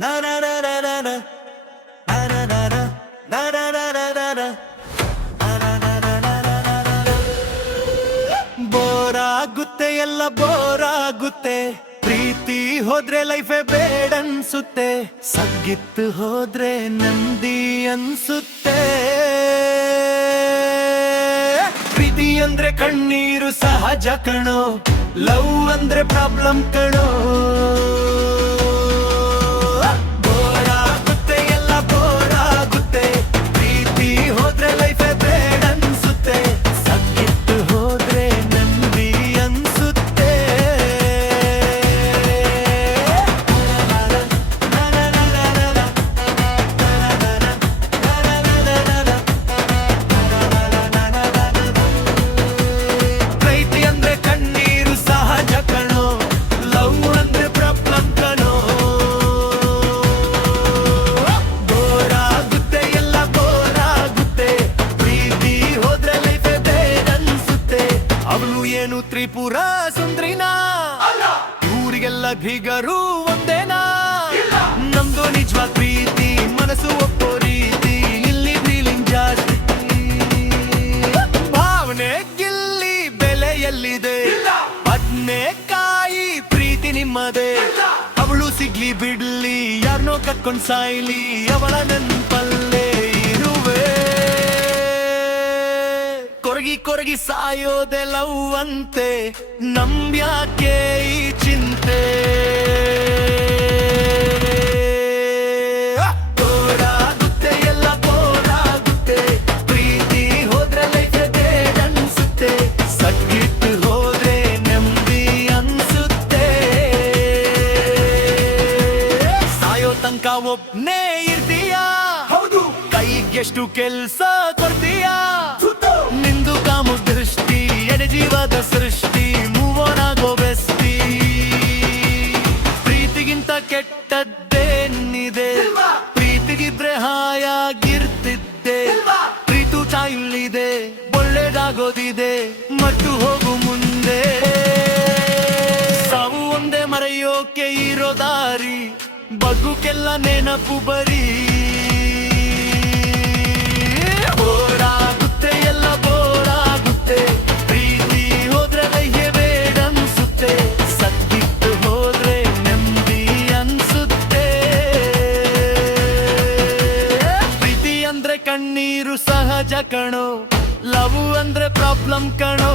na na na na na na na na na na na na na na na. ಬೋರಾಗುತ್ತೆ ಎಲ್ಲ ಬೋರಾಗುತ್ತೆ, ಪ್ರೀತಿ ಹೋದ್ರೆ ಲೈಫೇ ಬೇಡನ್ಸುತ್ತೆ, ಸಗ್ಗಿತ್ತು ಹೋದ್ರೆ ನೆಮ್ಮದಿ ಅನ್ಸುತ್ತೆ. ಪ್ರೀತಿ ಅಂದ್ರೆ ಕಣ್ಣೀರು ಸಹಜ ಕಣೋ, ಲವ್ ಅಂದ್ರೆ ಪ್ರಾಬ್ಲಮ್ ಕಣೋ. ಬೋರಾಗುತ್ತೆ ಎಲ್ಲ ಬೋರಾಗುತ್ತೆ, ಪ್ರೀತಿ ಹೋದ್ರೆ ಲೈಫೇ ಬೇಡನ್ಸುತ್ತೆ, ಸಗ್ಗಿತ್ತು ಹೋದ್ರೆ ನೆಮ್ಮದಿ ಅನ್ಸುತ್ತೆ. ಪ್ರೀತಿ ಅಂದ್ರೆ ಕಣ್ಣೀರು ಸಹಜ ಕಣೋ, ಲವ್ ಅಂದ್ರೆ ಪ್ರಾಬ್ಲಮ್ ಕಣೋ. ಬೋರಾಗುತ್ತೆ ಎಲ್ಲ ಬೋರಾಗುತ್ತೆ, ಪ್ರೀತಿ ಹೋದ್ರೆ ಲೈಫೇ ಬೇಡನ್ಸುತ್ತೆ. ಅವಳು ಏನು ತ್ರಿಪುರ ಸುಂದ್ರಿನಾ, ಊರಿಗೆಲ್ಲ ಬೀಗರು ಒಂದೇನಾ? ನಮ್ದು ನಿಜವಾದ ಪ್ರೀತಿ ಮನಸ್ಸು ಒಪ್ಪೋ ರೀತಿ, ಇಲ್ಲಿ ಫೀಲಿಂಗ್ ಜಾಸ್ತಿ, ಭಾವನೆ ಗಿಲ್ಲಿ ಬೆಲೆಯಲ್ಲಿದೆ, ಬದ್ನೆಕಾಯಿ ಪ್ರೀತಿ ನಿಮ್ಮದೇ. ಅವಳು ಸಿಗ್ಲಿ ಬಿಡ್ಲಿ ಯಾರನ್ನೋ ಕಟ್ಕೊಂಡ್ ಸಾಯ್ಲಿ, ಅವಳ ನೆನ್ಪಲ್ಲೇ ಇರುವೆ. ಕೊರಗಿ ಕೊರಗಿ ಸಾಯೋದೆ ಲವ್ ಅಂತೆ, ನಂಬ್ಯಾಕೆ ಈ ಚಿಂತೆ? ಬೋರಾಗುತ್ತೆ ಎಲ್ಲ ಬೋರಾಗುತ್ತೆ, ಪ್ರೀತಿ ಹೋದ್ರೆ ಲೈಫ್ ಬೇಡನ್ಸುತ್ತೆ, ಸಗ್ಗಿಟ್ಟು ಹೋದ್ರೆ ನೆಮ್ಮದಿ ಅನ್ಸುತ್ತೆ. ಸಾಯೋ ತನಕ ಒಬ್ನೇ ಇರ್ತೀಯಾ? ಹೌದು. ಕೈಗೆಷ್ಟು ಕೆಲ್ಸ ಕೊಡ್ತೀಯಾ? ನಿಂದು ಕಾಮು ದೃಷ್ಟಿ ಎಡೆ ಜೀವದ ಸೃಷ್ಟಿ, ಮೂವ್ ಆನ್ ಆಗೋ ಬೆಸ್ಟಿ. ಪ್ರೀತಿಗಿಂತ ಕೆಟ್ಟದ್ದೇನಿದೆ? ಪ್ರೀತಿಗಿದ್ರೆ ಹಾಯಾಗಿರ್ತಿದ್ದೆ, ಪ್ರೀತು ಚಾಯುಳ್ಳಿದೆ, ಒಳ್ಳೇದಾಗೋದಿದೆ, ಮಟ್ಟು ಹೋಗು ಮುಂದೆ. ಸಾವು ಒಂದೇ ಮರೆಯೋಕೆ ಇರೋ ದಾರಿ, ಬದುಕೆಲ್ಲ ನೆನಪು ಬರೀ. ಬೋರಾಗುತ್ತೆ ಎಲ್ಲ ಬೋರಾಗುತ್ತೆ, ಪ್ರೀತಿ ಹೋದ್ರೆ ಲೈಫೇ ಬೇಡನ್ಸುತ್ತೆ, ಸತ್ತಿತ್ತು ಹೋದ್ರೆ ನೆಮ್ಮದಿ ಅನ್ಸುತ್ತೆ. ಪ್ರೀತಿ ಅಂದ್ರೆ ಕಣ್ಣೀರು ಸಹಜ ಕಣೋ, ಲವ್ ಅಂದ್ರೆ ಪ್ರಾಬ್ಲಮ್ ಕಣೋ.